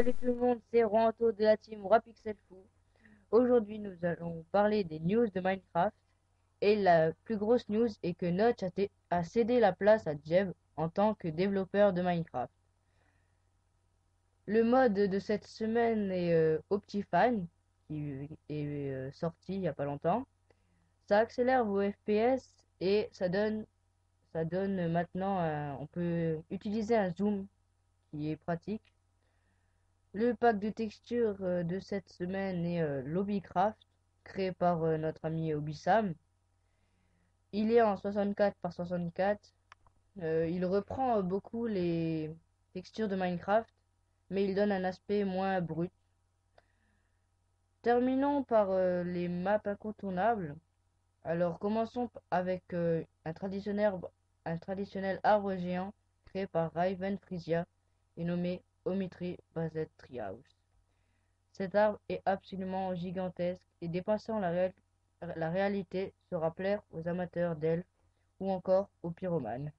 salut tout le monde, c'est Ranto de la team Rapixel Fou. Aujourd'hui, nous allons parler des news de Minecraft. Et la plus grosse news est que Notch a cédé la place à Jeb en tant que développeur de Minecraft. Le mode de cette semaine est Optifine, qui est sorti il n'y a pas longtemps. Ça accélère vos FPS et ça donne maintenant, on peut utiliser un zoom qui est pratique. Le pack de textures de cette semaine est Lobbycraft, créé par notre ami Obisam. Il est en 64 par 64. Il reprend beaucoup les textures de Minecraft, mais il donne un aspect moins brut. Terminons par les maps incontournables. Alors commençons avec un traditionnel arbre géant créé par Raven Frisia et nommé Omitri Bazet Treehouse. Cet arbre est absolument gigantesque et dépassant la réalité saura plaire aux amateurs d'elfes ou encore aux pyromanes.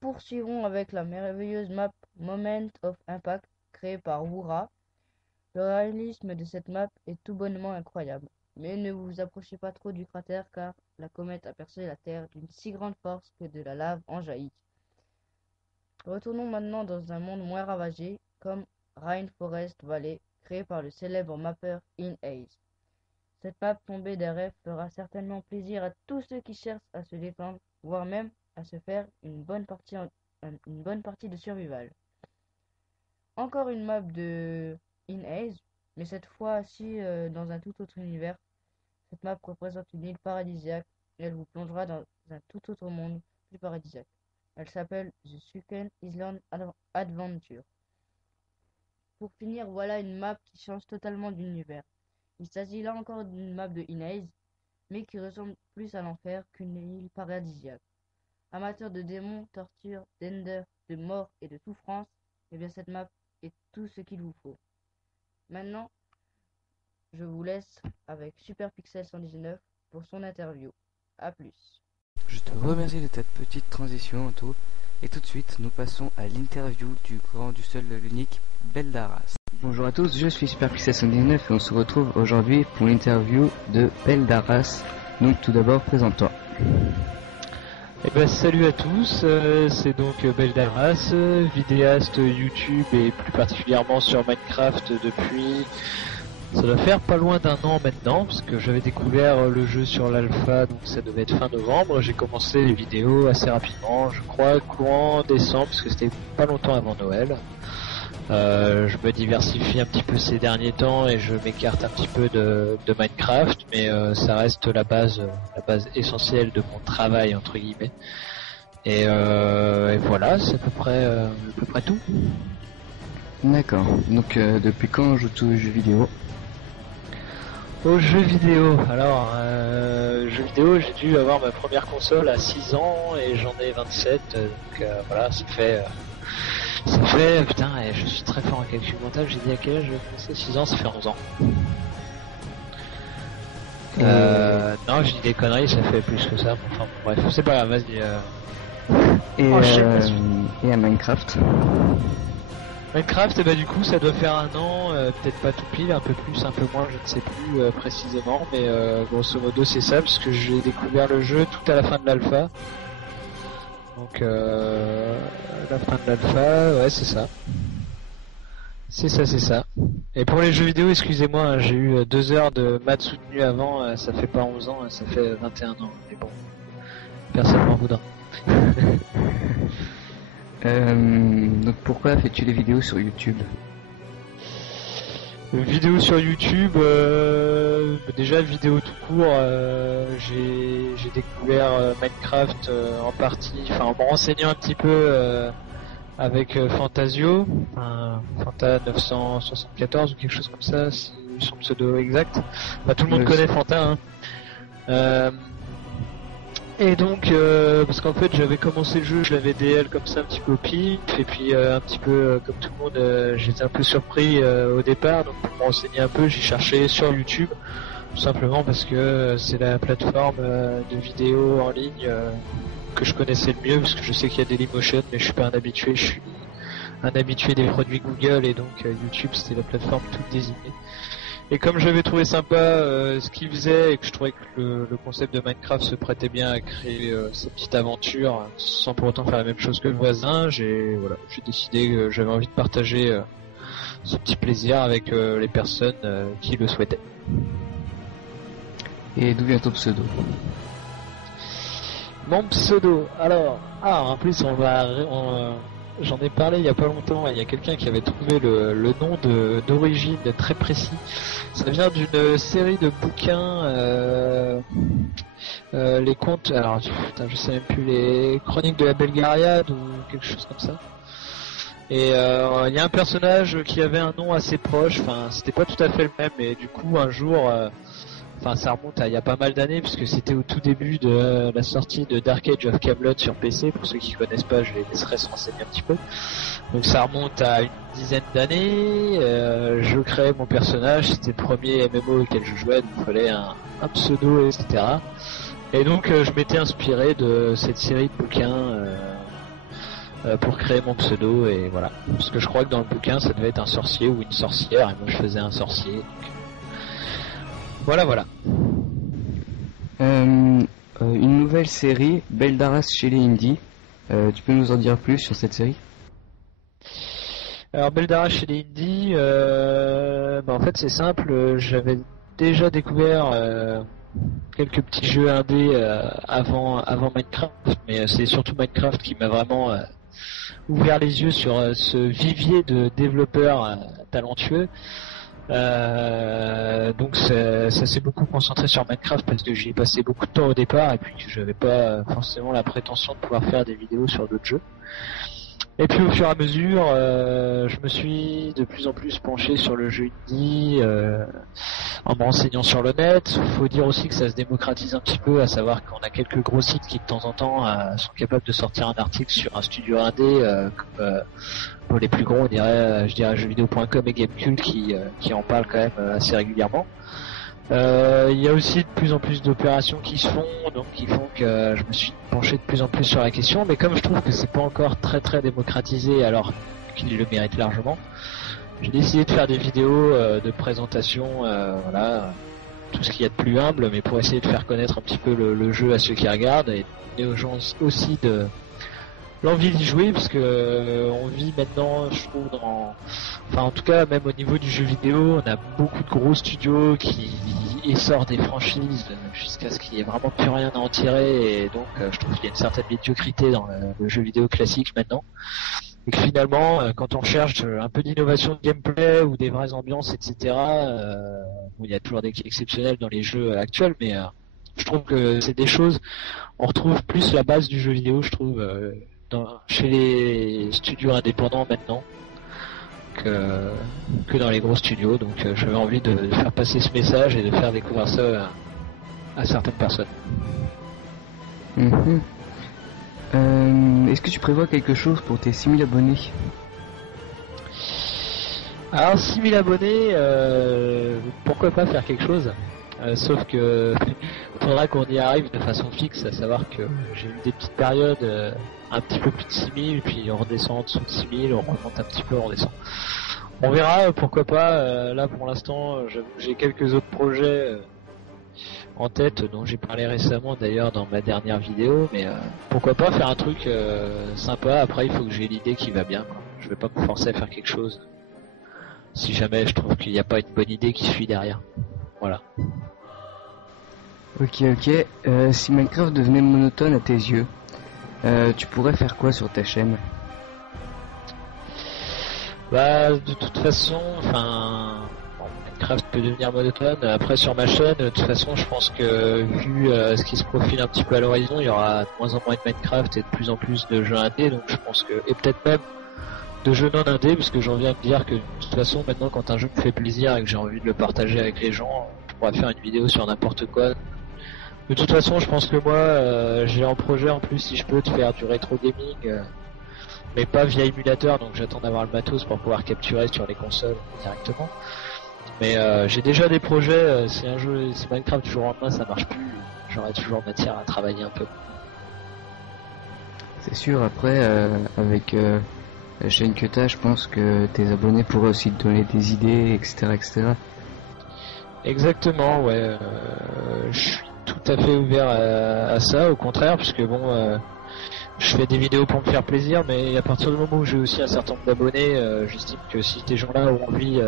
Poursuivons avec la merveilleuse map Moment of Impact créée par Wura. Le réalisme de cette map est tout bonnement incroyable. Mais ne vous approchez pas trop du cratère car la comète a percé la Terre d'une si grande force que de la lave en jaillit. Retournons maintenant dans un monde moins ravagé, comme Rainforest Valley, créé par le célèbre mapper InAce. Cette map tombée des rêves fera certainement plaisir à tous ceux qui cherchent à se détendre, voire même à se faire une bonne partie de survival. Encore une map de InAce, mais cette fois-ci dans un tout autre univers. Cette map représente une île paradisiaque et elle vous plongera dans un tout autre monde plus paradisiaque. Elle s'appelle The Sunken Island Adventure. Pour finir, voilà une map qui change totalement d'univers. Il s'agit là encore d'une map de InAce, mais qui ressemble plus à l'enfer qu'une île paradisiaque. Amateur de démons, torture, d'ender, de mort et de souffrance, eh bien cette map est tout ce qu'il vous faut. Maintenant, je vous laisse avec Superpixel 119 pour son interview. A plus. Je te remercie de cette petite transition, Anto. Et tout de suite, nous passons à l'interview du grand, du seul, l'unique Beldaras. Bonjour à tous, je suis Superpixel 119 et on se retrouve aujourd'hui pour l'interview de Beldaras. Donc tout d'abord, présente-toi. Eh ben, salut à tous, c'est donc Beldaras, vidéaste YouTube et plus particulièrement sur Minecraft depuis... Ça doit faire pas loin d'un an maintenant, parce que j'avais découvert le jeu sur l'alpha, donc ça devait être fin novembre. J'ai commencé les vidéos assez rapidement, je crois courant décembre, parce que c'était pas longtemps avant Noël. Je me diversifie un petit peu ces derniers temps et je m'écarte un petit peu de Minecraft, mais ça reste la base essentielle de mon travail entre guillemets. Et voilà, c'est à peu près tout. D'accord, donc depuis quand joues-tu aux jeux vidéo? Aux jeux vidéo, alors jeux vidéo, j'ai dû avoir ma première console à 6 ans et j'en ai 27, donc voilà, ça fait putain, je suis très fort en calcul mental, j'ai dit à quel âge j'ai commencé? 6 ans, ça fait 11 ans. Non, je dis des conneries, ça fait plus que ça, enfin bref, c'est pas grave, vas-y. Et à Minecraft? Minecraft, bah du coup ça doit faire un an, peut-être pas tout pile, un peu plus, un peu moins, je ne sais plus précisément, mais grosso modo c'est ça, parce que j'ai découvert le jeu tout à la fin de l'alpha. Donc la fin de l'alpha, ouais c'est ça. C'est ça. Et pour les jeux vidéo, excusez-moi, hein, j'ai eu 2 heures de maths soutenu avant, ça fait pas 11 ans, ça fait 21 ans, mais bon, personne m'en voudra. Donc pourquoi fais-tu des vidéos sur YouTube? Vidéo sur YouTube, déjà vidéo tout court, j'ai découvert Minecraft en partie, enfin en me renseignant un petit peu avec Fantasio, Fanta 974 ou quelque chose comme ça, c'est son pseudo exact. Bah, tout le monde connaît Fanta, hein. Et donc, parce qu'en fait j'avais commencé le jeu, je l'avais DL comme ça un petit peu au pif, et puis un petit peu comme tout le monde, j'étais un peu surpris au départ, donc pour me renseigner un peu, j'ai cherché sur YouTube, tout simplement parce que c'est la plateforme de vidéos en ligne que je connaissais le mieux, parce que je sais qu'il y a Dailymotion, mais je suis pas un habitué, je suis un habitué des produits Google, et donc YouTube c'était la plateforme toute désignée. Et comme j'avais trouvé sympa ce qu'il faisait et que je trouvais que le concept de Minecraft se prêtait bien à créer cette petite aventure sans pour autant faire la même chose que le voisin, j'ai décidé que j'avais envie de partager ce petit plaisir avec les personnes qui le souhaitaient. Et d'où vient ton pseudo? Mon pseudo, alors, en plus j'en ai parlé il y a pas longtemps, il y a quelqu'un qui avait trouvé le nom d'origine très précis. Ça vient d'une série de bouquins, les contes, alors putain, je sais même plus, les chroniques de la Belgariade ou quelque chose comme ça. Et il y a un personnage qui avait un nom assez proche, enfin c'était pas tout à fait le même, mais du coup un jour, ça remonte à il y a pas mal d'années puisque c'était au tout début de la sortie de Dark Age of Camelot sur PC. Pour ceux qui connaissent pas, je les laisserai se renseigner un petit peu. Donc ça remonte à une dizaine d'années. Je créais mon personnage, c'était le premier MMO auquel je jouais, donc il fallait un pseudo, etc. Et donc je m'étais inspiré de cette série de bouquins pour créer mon pseudo, et voilà. Parce que je crois que dans le bouquin ça devait être un sorcier ou une sorcière, et moi je faisais un sorcier. Donc... Voilà. Une nouvelle série, Beldarras chez les Indies. Tu peux nous en dire plus sur cette série? Alors Beldarras chez les Indies, en fait c'est simple, j'avais déjà découvert quelques petits jeux indés avant Minecraft, mais c'est surtout Minecraft qui m'a vraiment ouvert les yeux sur ce vivier de développeurs talentueux. Donc ça s'est beaucoup concentré sur Minecraft parce que j'y ai passé beaucoup de temps au départ, et puis que j'avais pas forcément la prétention de pouvoir faire des vidéos sur d'autres jeux. Et puis au fur et à mesure, je me suis de plus en plus penché sur le jeu indie, en me renseignant sur le net. Faut dire aussi que ça se démocratise un petit peu, à savoir qu'on a quelques gros sites qui de temps en temps sont capables de sortir un article sur un studio indé, pour les plus gros, on dirait, je dirais jeuxvideo.com et Gamecult qui en parlent quand même assez régulièrement. Il y a aussi de plus en plus d'opérations qui se font, donc qui font que je me suis penché de plus en plus sur la question, mais comme je trouve que c'est pas encore très très démocratisé alors qu'il le mérite largement, j'ai décidé de faire des vidéos de présentation, tout ce qu'il y a de plus humble, mais pour essayer de faire connaître un petit peu le jeu à ceux qui regardent, et donner aux gens aussi de l'envie d'y jouer, parce que on vit maintenant, je trouve, en tout cas, même au niveau du jeu vidéo, on a beaucoup de gros studios qui essorent des franchises jusqu'à ce qu'il n'y ait vraiment plus rien à en tirer, et donc je trouve qu'il y a une certaine médiocrité dans le jeu vidéo classique maintenant. Et que finalement, quand on cherche un peu d'innovation de gameplay ou des vraies ambiances, etc., il y a toujours des cas exceptionnels dans les jeux actuels, mais je trouve que c'est des choses, on retrouve plus la base du jeu vidéo, je trouve, chez les studios indépendants maintenant que dans les gros studios. Donc j'avais envie de faire passer ce message et de faire découvrir ça à certaines personnes. Est-ce que tu prévois quelque chose pour tes 6000 abonnés? Alors 6000 abonnés, pourquoi pas faire quelque chose, sauf que faudra qu'on y arrive de façon fixe, à savoir que j'ai eu des petites périodes un petit peu plus de 6000, puis on redescend en dessous de 6000, on remonte un petit peu, on redescend. On verra, pourquoi pas. Là pour l'instant, j'ai quelques autres projets en tête dont j'ai parlé récemment d'ailleurs dans ma dernière vidéo, mais pourquoi pas faire un truc sympa. Après il faut que j'ai l'idée qui va bien, quoi. Je vais pas me forcer à faire quelque chose si jamais je trouve qu'il n'y a pas une bonne idée qui suit derrière. Voilà. Ok. Si Minecraft devenait monotone à tes yeux, tu pourrais faire quoi sur ta chaîne? De toute façon, Minecraft peut devenir monotone. Après sur ma chaîne, de toute façon, je pense que vu ce qui se profile un petit peu à l'horizon, il y aura de moins en moins de Minecraft et de plus en plus de jeux indés. Donc je pense que, et peut-être même de jeux non indés, parce que j'en viens de dire que de toute façon maintenant quand un jeu me fait plaisir et que j'ai envie de le partager avec les gens, je pourrais faire une vidéo sur n'importe quoi. De toute façon, je pense que moi, j'ai en projet en plus, si je peux, de faire du rétro gaming, mais pas via émulateur, donc j'attends d'avoir le matos pour pouvoir capturer sur les consoles directement. Mais j'ai déjà des projets, si Minecraft du jour au lendemain ça marche plus, j'aurai toujours matière à travailler un peu. C'est sûr, après, avec la chaîne que t'as, je pense que tes abonnés pourraient aussi te donner des idées, etc., etc. Exactement, ouais. Je suis tout à fait ouvert à ça, au contraire, parce que bon, je fais des vidéos pour me faire plaisir, mais à partir du moment où j'ai aussi un certain nombre d'abonnés, j'estime que si ces gens-là ont envie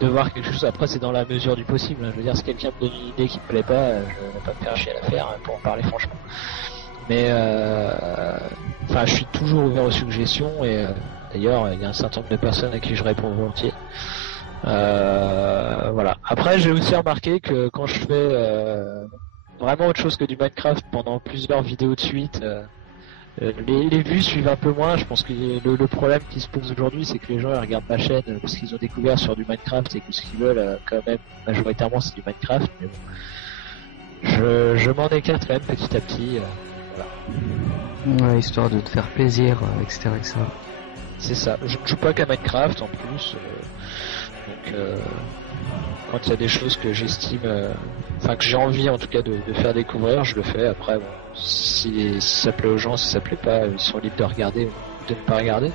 de voir quelque chose, après c'est dans la mesure du possible. Je veux dire, si quelqu'un me donne une idée qui me plaît pas, je vais pas me faire chier à la faire pour en parler franchement. Mais enfin, je suis toujours ouvert aux suggestions et d'ailleurs, il y a un certain nombre de personnes à qui je réponds volontiers. Voilà. Après, j'ai aussi remarqué que quand je fais vraiment autre chose que du Minecraft pendant plusieurs vidéos de suite, les vues suivent un peu moins. Je pense que le problème qui se pose aujourd'hui, c'est que les gens ils regardent ma chaîne parce qu'ils ont découvert sur du Minecraft et que ce qu'ils veulent quand même majoritairement c'est du Minecraft. Mais bon, je m'en écarte quand même petit à petit. Voilà. Ouais, histoire de te faire plaisir, etc., etc. C'est ça. Je ne joue pas qu'à Minecraft en plus. Donc quand il y a des choses que j'estime, enfin que j'ai envie en tout cas de faire découvrir, je le fais. Après, bon, si ça plaît aux gens, si ça plaît pas, ils sont libres de regarder ou de ne pas regarder.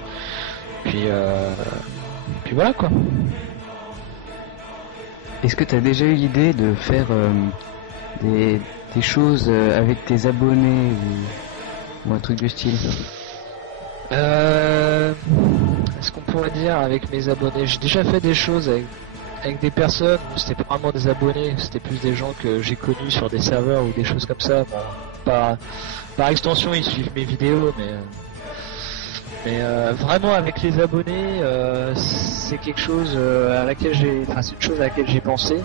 Puis voilà quoi. Est-ce que tu as déjà eu l'idée de faire des choses avec tes abonnés ou un truc du style? Est-ce qu'on pourrait dire avec mes abonnés? J'ai déjà fait des choses avec des personnes où c'était pas vraiment des abonnés, c'était plus des gens que j'ai connus sur des serveurs ou des choses comme ça. Bon, par extension, ils suivent mes vidéos, mais vraiment avec les abonnés, c'est quelque chose c'est une chose à laquelle j'ai pensé.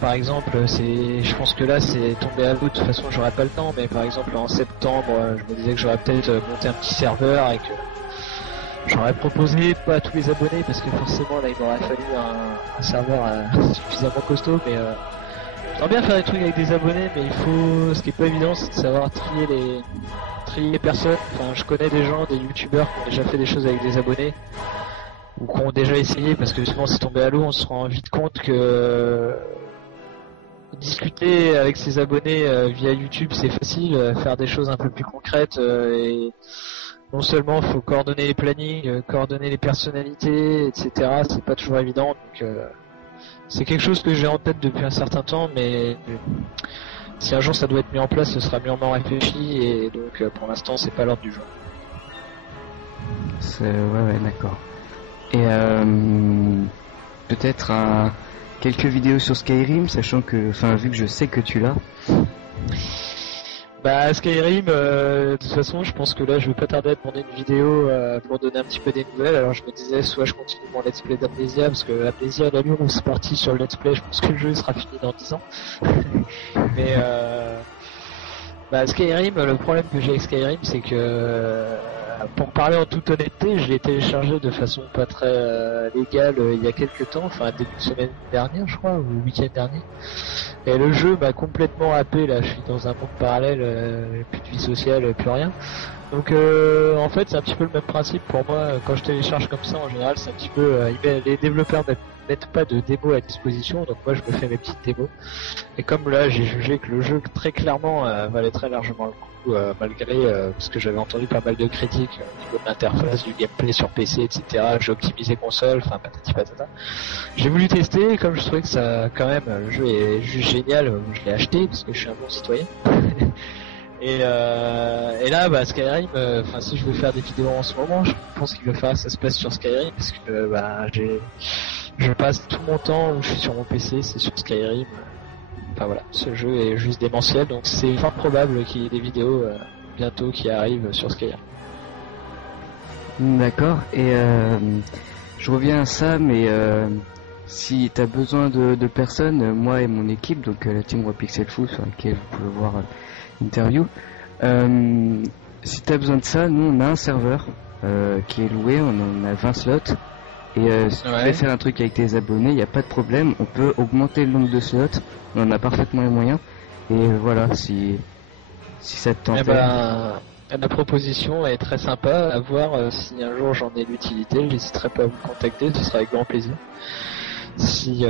Par exemple, je pense que là c'est tombé à l'eau, de toute façon j'aurais pas le temps, mais par exemple en septembre, je me disais que j'aurais peut-être monté un petit serveur et que j'aurais proposé, pas à tous les abonnés, parce que forcément là il m'aurait fallu un serveur suffisamment costaud, mais j'aimerais bien faire des trucs avec des abonnés, mais ce qui est pas évident, c'est de savoir trier les personnes. Enfin, je connais des gens, des youtubeurs qui ont déjà fait des choses avec des abonnés, ou qui ont déjà essayé, parce que souvent c'est tombé à l'eau, on se rend vite compte que discuter avec ses abonnés via YouTube c'est facile, faire des choses un peu plus concrètes et non seulement faut coordonner les plannings, coordonner les personnalités, etc. C'est pas toujours évident, donc c'est quelque chose que j'ai en tête depuis un certain temps, mais si un jour ça doit être mis en place, ce sera mûrement réfléchi et donc pour l'instant c'est pas l'ordre du jour. Ouais, d'accord. Et peut-être quelques vidéos sur Skyrim, sachant que, enfin, vu que je sais que tu l'as. Bah Skyrim, de toute façon, je pense que là, je vais pas tarder à demander une vidéo pour donner un petit peu des nouvelles. Alors je me disais, soit je continue mon let's play d'Amnesia, parce que Amnesia, à l'allure où c'est parti sur le let's play, je pense que le jeu sera fini dans 10 ans. Mais Skyrim, le problème que j'ai avec Skyrim, c'est que pour parler en toute honnêteté, je l'ai téléchargé de façon pas très légale il y a quelques temps, enfin début de semaine dernière je crois, ou le week-end dernier. Et le jeu m'a complètement happé, là je suis dans un monde parallèle, plus de vie sociale, plus rien. Donc en fait c'est un petit peu le même principe pour moi, quand je télécharge comme ça en général c'est un petit peu, les développeurs mettent pas de démo à disposition, donc moi je me fais mes petites démos. Et comme là j'ai jugé que le jeu très clairement valait très largement le coup, malgré parce que j'avais entendu pas mal de critiques au niveau de l'interface, du gameplay sur PC, etc. J'ai optimisé console, enfin patati patata. J'ai voulu tester, et comme je trouvais que ça quand même le jeu est juste génial, je l'ai acheté parce que je suis un bon citoyen. Et là, Skyrim, si je veux faire des vidéos en ce moment, je pense qu'il va falloir que ça se passe sur Skyrim, parce que je passe tout mon temps où je suis sur mon PC, c'est sur Skyrim. Enfin voilà, ce jeu est juste démentiel, donc c'est fort probable qu'il y ait des vidéos bientôt qui arrivent sur Skyrim. D'accord, et je reviens à ça, mais si tu as besoin de personnes, moi et mon équipe, donc la team WaPixelFu sur laquelle vous pouvez voir l'interview, si tu as besoin de ça, nous on a un serveur qui est loué, on en a 20 slots. Et si tu veux faire un truc avec tes abonnés, il n'y a pas de problème, on peut augmenter le nombre de slots, on en a parfaitement les moyens. Et voilà, si ça te tente. La proposition est très sympa, à voir si un jour j'en ai l'utilité, j'hésiterai pas à vous contacter, ce sera avec grand plaisir. Si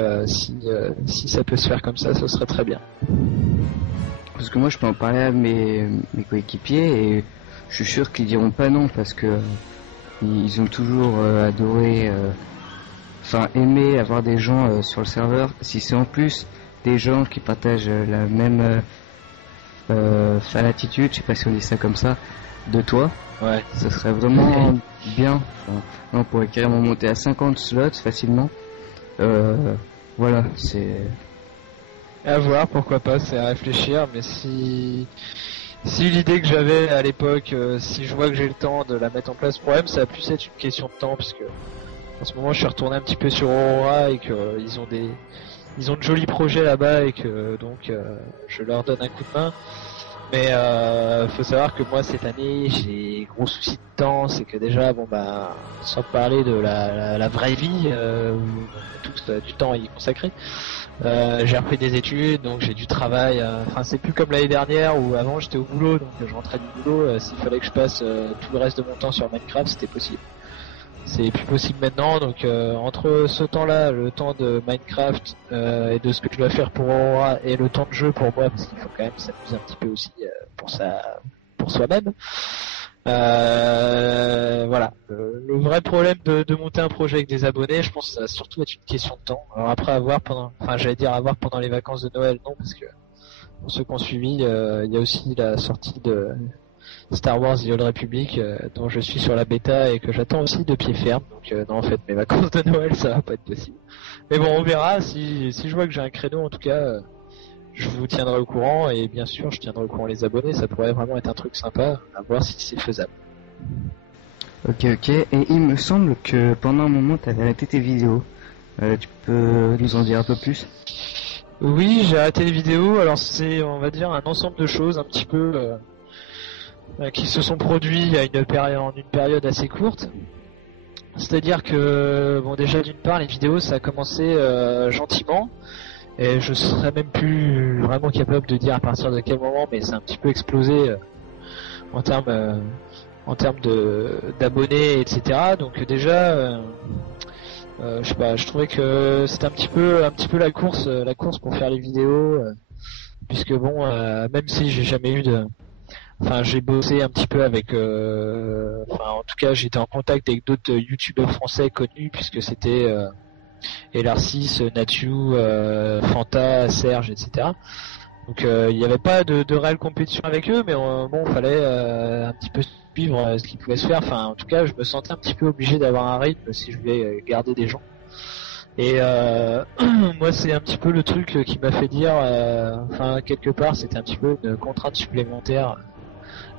ça peut se faire comme ça, ce serait très bien. Parce que moi je peux en parler à mes coéquipiers et je suis sûr qu'ils diront pas non, parce que ils ont toujours adoré, aimé avoir des gens sur le serveur. Si c'est en plus des gens qui partagent la même attitude, je sais pas si on dit ça comme ça, de toi, Ouais. ça serait vraiment bien. Enfin, on pourrait carrément monter à 50 slots facilement. Voilà, c'est... À voir, pourquoi pas, c'est à réfléchir, mais si l'idée que j'avais à l'époque, si je vois que j'ai le temps de la mettre en place, le problème ça va plus être une question de temps, parce que en ce moment je suis retourné un petit peu sur Aurora et que ils ont de jolis projets là-bas et que donc je leur donne un coup de main. Mais faut savoir que moi cette année j'ai gros souci de temps, c'est que déjà sans parler de la vraie vie où tout du temps y est consacré, j'ai repris des études, donc j'ai du travail, c'est plus comme l'année dernière où avant j'étais au boulot, donc je rentrais du boulot, s'il fallait que je passe tout le reste de mon temps sur Minecraft, c'était possible. C'est plus possible maintenant, donc entre ce temps-là, le temps de Minecraft et de ce que je dois faire pour Aurora et le temps de jeu pour moi, parce qu'il faut quand même s'amuser un petit peu aussi pour soi-même. Voilà. Le vrai problème de monter un projet avec des abonnés, je pense que ça va surtout être une question de temps. Alors après avoir pendant les vacances de Noël, non, parce que pour ceux qui ont suivi, il y a aussi la sortie de Star Wars The Old Republic dont je suis sur la bêta et que j'attends aussi de pied ferme. Donc non, en fait mes vacances de Noël ça va pas être possible. Mais bon, on verra. Si je vois que j'ai un créneau, en tout cas je vous tiendrai au courant, et bien sûr je tiendrai au courant les abonnés. Ça pourrait vraiment être un truc sympa, à voir si c'est faisable. Ok, et il me semble que pendant un moment t'avais arrêté tes vidéos. Tu peux nous en dire un peu plus? Oui, j'ai arrêté les vidéos. Alors c'est, on va dire, un ensemble de choses un petit peu qui se sont produits à en une période assez courte. C'est-à-dire que, bon, déjà d'une part, les vidéos ça a commencé gentiment, et je serais même plus vraiment capable de dire à partir de quel moment, mais c'est un petit peu explosé en termes d'abonnés, etc. Donc déjà, je sais pas, je trouvais que c'était un petit peu la course pour faire les vidéos, puisque bon, même si j'ai jamais eu j'ai bossé un petit peu avec, en tout cas, j'étais en contact avec d'autres youtubeurs français connus, puisque c'était LR6, Nathu, Fanta, Serge, etc. Donc il n'y avait pas de réelle compétition avec eux, mais bon, fallait un petit peu suivre ce qui pouvait se faire. Enfin, en tout cas, je me sentais un petit peu obligé d'avoir un rythme si je voulais garder des gens. Et moi, c'est un petit peu le truc qui m'a fait dire, quelque part, c'était un petit peu une contrainte supplémentaire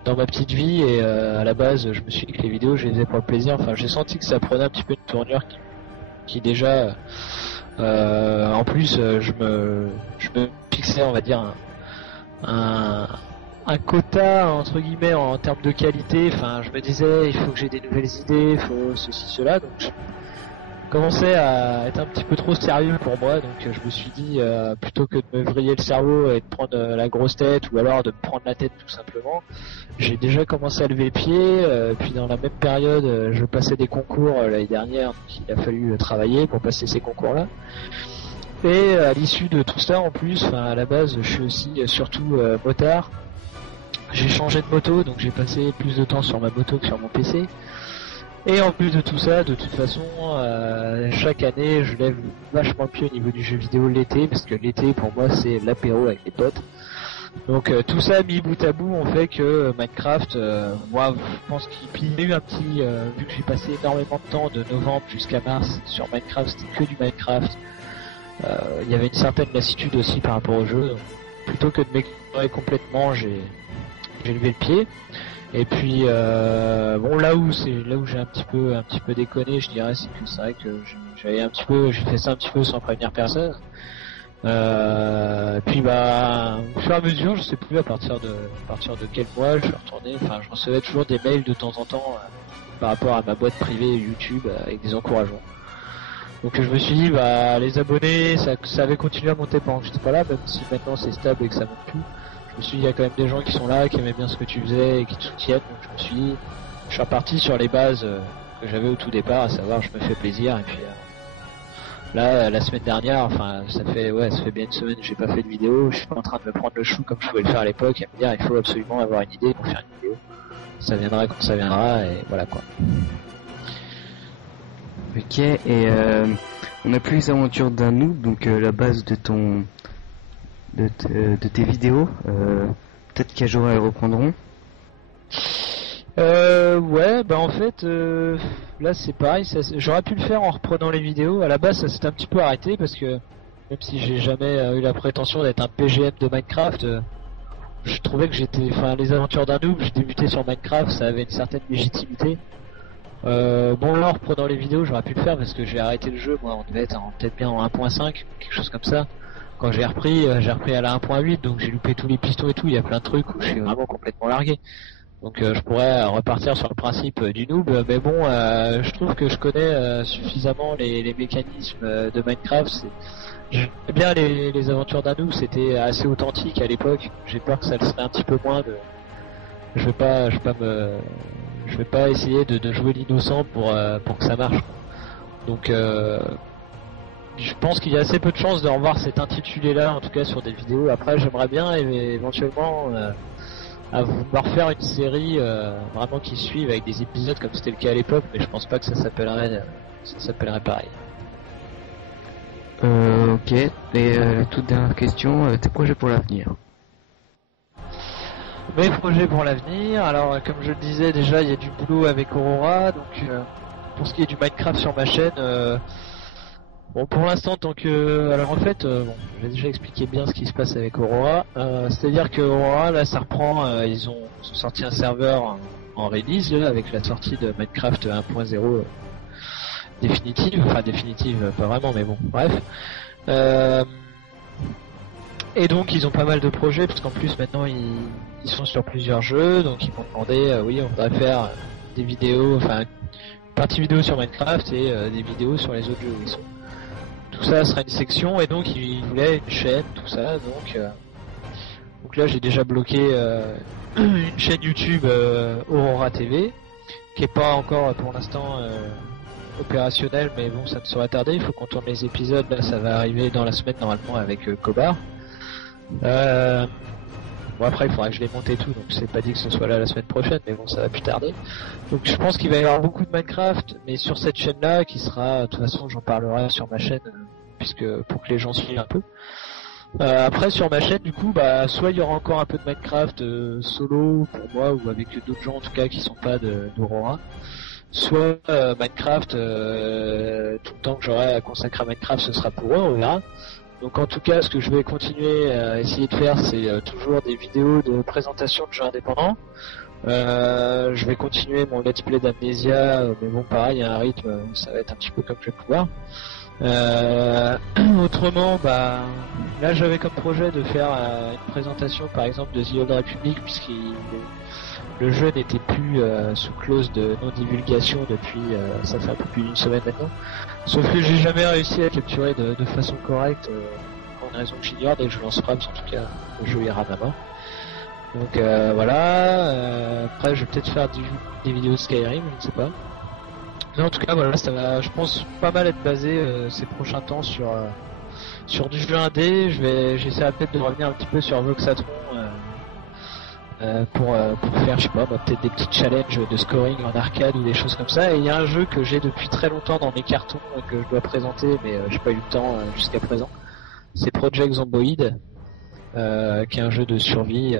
dans ma petite vie, et à la base je me suis dit que les vidéos je les faisais pour le plaisir. Enfin, j'ai senti que ça prenait un petit peu une tournure qui déjà en plus je me fixais, on va dire, un quota entre guillemets en termes de qualité. Enfin, je me disais il faut que j'ai des nouvelles idées, il faut ceci cela, donc je commençait à être un petit peu trop sérieux pour moi, donc je me suis dit plutôt que de me vriller le cerveau et de prendre la grosse tête, ou alors de me prendre la tête tout simplement, j'ai déjà commencé à lever le pied. Puis dans la même période je passais des concours l'année dernière, donc il a fallu travailler pour passer ces concours là, et à l'issue de tout ça, en plus, à la base je suis aussi surtout motard. J'ai changé de moto, donc j'ai passé plus de temps sur ma moto que sur mon PC. Et en plus de tout ça, de toute façon, chaque année, je lève vachement le pied au niveau du jeu vidéo l'été, parce que l'été, pour moi, c'est l'apéro avec les potes. Donc tout ça mis bout à bout, on fait que Minecraft, moi, je pense qu'il y a eu un petit, vu que j'ai passé énormément de temps de novembre jusqu'à mars sur Minecraft, c'était que du Minecraft. Il y avait une certaine lassitude aussi par rapport au jeu. Donc, plutôt que de m'éclairer complètement, j'ai levé le pied. Et puis là où j'ai un petit peu déconné, je dirais, c'est que c'est vrai que j'ai fait ça un petit peu sans prévenir personne. Puis au fur et à mesure, je sais plus à partir de quel mois je suis retourné. Enfin, je recevais toujours des mails de temps en temps par rapport à ma boîte privée YouTube avec des encouragements. Donc je me suis dit, les abonnés, ça avait continué à monter pendant que j'étais pas là, même si maintenant c'est stable et que ça monte plus. Je me suis dit, il y a quand même des gens qui sont là, qui aimaient bien ce que tu faisais et qui te soutiennent. Donc je me suis dit, je suis reparti sur les bases que j'avais au tout départ, à savoir, je me fais plaisir. Et puis là, la semaine dernière, ça fait bien une semaine que j'ai pas fait de vidéo. Je suis pas en train de me prendre le chou comme je pouvais le faire à l'époque et me dire, il faut absolument avoir une idée pour faire une vidéo. Ça viendra quand ça viendra, et voilà quoi. Ok, et on a plus les aventures d'un noob, donc la base de de tes vidéos. Peut-être qu'un jour elles reprendront. Ouais, bah en fait, là c'est pareil, j'aurais pu le faire en reprenant les vidéos. À la base, ça s'est un petit peu arrêté parce que même si j'ai jamais eu la prétention d'être un PGM de Minecraft, je trouvais que les aventures d'un noob, j'ai débuté sur Minecraft, ça avait une certaine légitimité. Bon là, en reprenant les vidéos, j'aurais pu le faire parce que j'ai arrêté le jeu. Moi, on devait être peut-être bien en 1.5, quelque chose comme ça. Quand j'ai repris à la 1.8, donc j'ai loupé tous les pistons et tout. Il y a plein de trucs où je suis vraiment complètement largué. Donc je pourrais repartir sur le principe du noob, mais bon, je trouve que je connais suffisamment les mécanismes de Minecraft. J'aime bien les aventures d'un noob, c'était assez authentique à l'époque. J'ai peur que ça le serait un petit peu moins. Je vais pas essayer de jouer l'innocent pour que ça marche. Donc je pense qu'il y a assez peu de chances de revoir cet intitulé-là, en tout cas sur des vidéos. Après, j'aimerais bien éventuellement à vouloir faire une série vraiment qui suive avec des épisodes comme c'était le cas à l'époque, mais je pense pas que ça s'appellerait pareil. Ok, et la toute dernière question, tes projets pour l'avenir? Mes projets pour l'avenir, alors comme je le disais déjà, il y a du boulot avec Aurora, donc pour ce qui est du Minecraft sur ma chaîne, bon, pour l'instant, alors en fait, j'ai déjà expliqué bien ce qui se passe avec Aurora. C'est-à-dire que Aurora, là, ça reprend. Ils ont sorti un serveur en release là, avec la sortie de Minecraft 1.0 définitive. Enfin, définitive, pas vraiment, mais bon, bref. Et donc, ils ont pas mal de projets, parce qu'en plus, maintenant, ils sont sur plusieurs jeux. Donc, ils m'ont demandé, oui, on voudrait faire des vidéos, enfin, une partie vidéo sur Minecraft et des vidéos sur les autres jeux où ils sont. Tout ça sera une section et donc il voulait une chaîne, tout ça, donc là j'ai déjà bloqué une chaîne YouTube Aurora TV qui est pas encore pour l'instant opérationnelle, mais bon, ça ne saurait tarder. Il faut qu'on tourne les épisodes, là ça va arriver dans la semaine normalement avec Kobar. Bon, après il faudra que je les monte et tout, donc c'est pas dit que ce soit là la semaine prochaine, mais bon, ça va plus tarder. Donc je pense qu'il va y avoir beaucoup de Minecraft, mais sur cette chaîne-là, qui sera, de toute façon j'en parlerai sur ma chaîne, puisque pour que les gens suivent un peu. Après sur ma chaîne, du coup, bah soit il y aura encore un peu de Minecraft solo pour moi, ou avec d'autres gens en tout cas qui sont pas d'Aurora, soit Minecraft, tout le temps que j'aurai à consacrer à Minecraft, ce sera pour eux, on verra. Donc en tout cas, ce que je vais continuer à essayer de faire, c'est toujours des vidéos de présentation de jeux indépendants. Je vais continuer mon let's play d'Amnesia, mais bon, pareil, il y a un rythme, ça va être un petit peu comme je vais pouvoir. Autrement, bah là, j'avais comme projet de faire une présentation, par exemple, de The Old Republic, puisque le jeu n'était plus sous clause de non-divulgation depuis, ça fait un peu plus d'une semaine maintenant. Sauf que j'ai jamais réussi à capturer de façon correcte, pour une raison que j'ignore. Dès que je lance Fraps, en tout cas, le jeu ira à mort. Donc voilà. Après, je vais peut-être faire des vidéos de Skyrim, je ne sais pas. Mais en tout cas, voilà, ça va, je pense, pas mal être basé ces prochains temps sur du jeu indé. J'essaierai peut-être de revenir un petit peu sur Voxatron. Pour faire, je sais pas, peut-être des petits challenges de scoring en arcade ou des choses comme ça. Et il y a un jeu que j'ai depuis très longtemps dans mes cartons et que je dois présenter, mais j'ai pas eu le temps jusqu'à présent. C'est Project Zomboid, qui est un jeu de survie.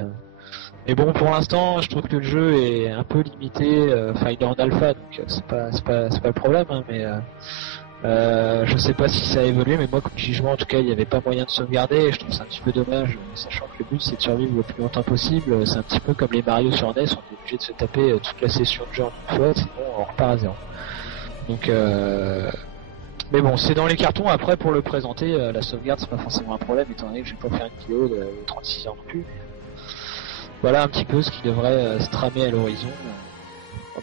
Mais bon, pour l'instant, je trouve que le jeu est un peu limité. Enfin, il est en alpha, donc c'est pas le problème, hein, mais je sais pas si ça a évolué, mais moi, quand j'y jouais, en tout cas, il n'y avait pas moyen de sauvegarder, et je trouve ça un petit peu dommage, sachant que le but c'est de survivre le plus longtemps possible. C'est un petit peu comme les Mario sur NES, on est obligé de se taper toute la session de jeu en une fois, sinon on repart à zéro. Donc, mais bon, c'est dans les cartons. Après, pour le présenter, la sauvegarde c'est pas forcément un problème, étant donné que je vais pas faire une vidéo de 36 heures non plus. Voilà un petit peu ce qui devrait se tramer à l'horizon.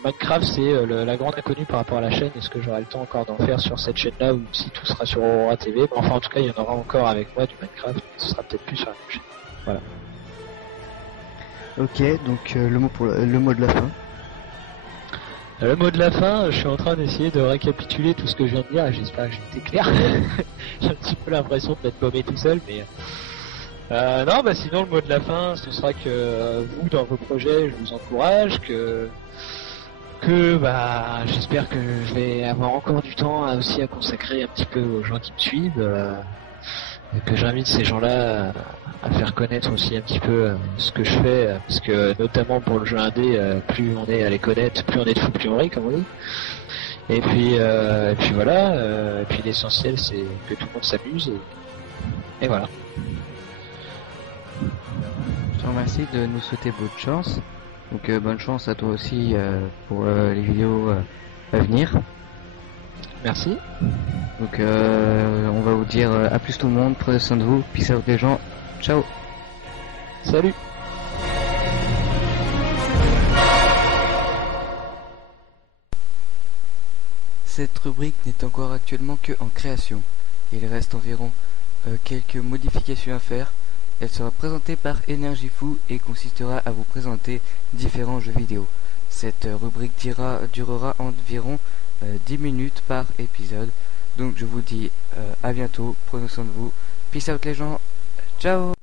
Minecraft, c'est la grande inconnue par rapport à la chaîne. Est-ce que j'aurai le temps encore d'en faire sur cette chaîne-là, ou si tout sera sur Aurora TV? Mais enfin, en tout cas, il y en aura encore avec moi du Minecraft, mais ce sera peut-être plus sur la même chaîne. Voilà. Ok, donc le mot de la fin. Le mot de la fin, je suis en train d'essayer de récapituler tout ce que je viens de dire, et j'espère que j'ai été clair. J'ai un petit peu l'impression d'être paumé tout seul, mais... non, bah sinon, le mot de la fin, ce sera que vous, dans vos projets, je vous encourage, que que j'espère que je vais avoir encore du temps aussi à consacrer un petit peu aux gens qui me suivent, et que j'invite ces gens-là à faire connaître aussi un petit peu ce que je fais, parce que notamment pour le jeu indé, plus on est à les connaître, plus on est de fou, plus on rit, comme on dit. Et puis voilà, et puis l'essentiel c'est que tout le monde s'amuse, et voilà. Je te remercie de nous souhaiter bonne chance. Donc bonne chance à toi aussi pour les vidéos à venir. Merci. Donc on va vous dire à plus tout le monde, prenez soin de vous, peace out les gens, ciao. Salut. Cette rubrique n'est encore actuellement que en création. Il reste environ quelques modifications à faire. Elle sera présentée par Énergie Fou et consistera à vous présenter différents jeux vidéo. Cette rubrique durera environ 10 minutes par épisode. Donc je vous dis à bientôt, prenez soin de vous, peace out les gens, ciao.